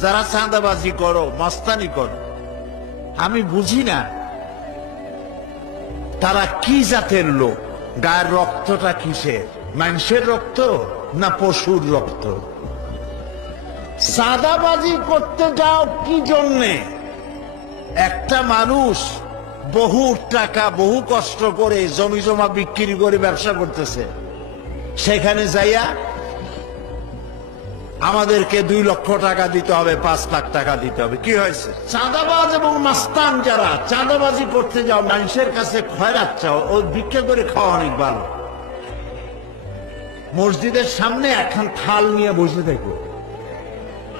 যারা চাঁদাবাজি করো, মস্তানি করো, আমি বুঝি না তারা কি জাতের লোক। গায়ের রক্তটা কিসের? মানুষের রক্ত না পশুর রক্ত? চাঁদাবাজি করতে যাও কি জন্যে? একটা মানুষ বহু টাকা বহু কষ্ট করে জমি জমা বিক্রি করে ব্যবসা করতেছে, সেখানে যাইয়া আমাদেরকে 2 লক্ষ টাকা দিতে হবে, 5 লাখ টাকা দিতে হবে। কি হয়েছে? চাঁদাবাজ এবং মাস্তান যারা চাঁদাবাজি করতে যাও, মানুষের কাছে খয়রাত চাও, ও ভিক্ষা করে খাওয়া অনেক ভালো। মসজিদের সামনে একখান থাল নিয়ে বসে থাকো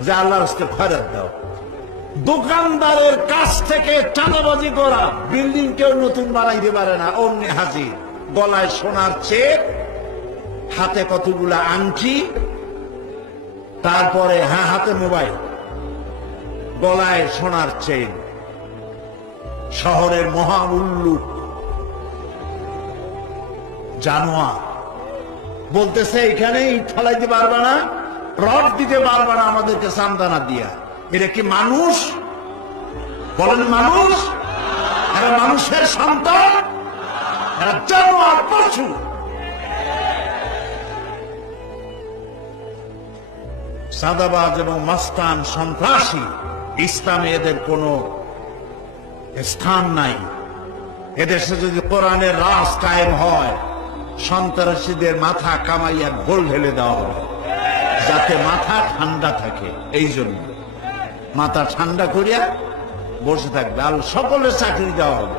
যে আল্লাহর রাস্তায় খয়রাত দাও। দোকানদারের কাছ থেকে চাঁদাবাজি করা। বিল্ডিং কেউ নতুন বানাইতে পারে না, অমনি হাজির। গলায় সোনার চেক, হাতে কতগুলা আংটি, তারপরে হাতে মোবাইল, গলায় সোনার চেন। শহরের মহা উল্লুক জানোয়ার বলতেছে এখানে ইট ফেলাইতে পারবে না, রড দিতে পারবে না আমাদেরকে সান্দানা দিয়া। এটা কি মানুষ? বলেন মানুষ? এরা মানুষের সন্তান? এরা জানোয়ার, পশু। চাঁদাবাজ এবং মাস্তান, সন্ত্রাসী, ইসলামে এদের কোনো স্থান নাই। এদেশে যদি কোরআনের রাজ কায়েম হয়, সন্ত্রাসীদের মাথা কামাইয়া ঘোল ঢেলে দেওয়া হবে, যাতে মাথা ঠান্ডা থাকে। এই জন্য মাথা ঠান্ডা করিয়া বসে থাকবে। আর সকলের চাকরি দেওয়া হবে,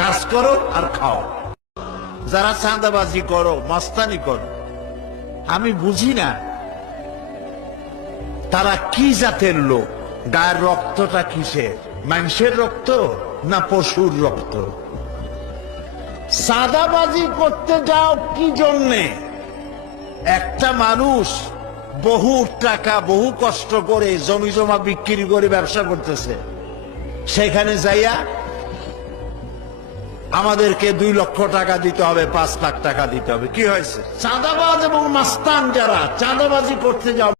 কাজ করো আর খাও। যারা চাঁদাবাজি করো, মস্তানি করো, আমি বুঝি না তারা কি জাতের লোক। গায়ের রক্তটা কিসের? মানুষের রক্ত না পশুর রক্ত? চাঁদাবাজি করতে যাও কি জন্যে? একটা মানুষ বহু টাকা বহু কষ্ট করে জমি জমা বিক্রি করে ব্যবসা করতেছে, সেখানে যাইয়া আমাদেরকে 2 লক্ষ টাকা দিতে হবে, 5 লাখ টাকা দিতে হবে। কি হয়েছে? চাঁদাবাজ এবং মাস্তান যারা চাঁদাবাজি করতে যাও,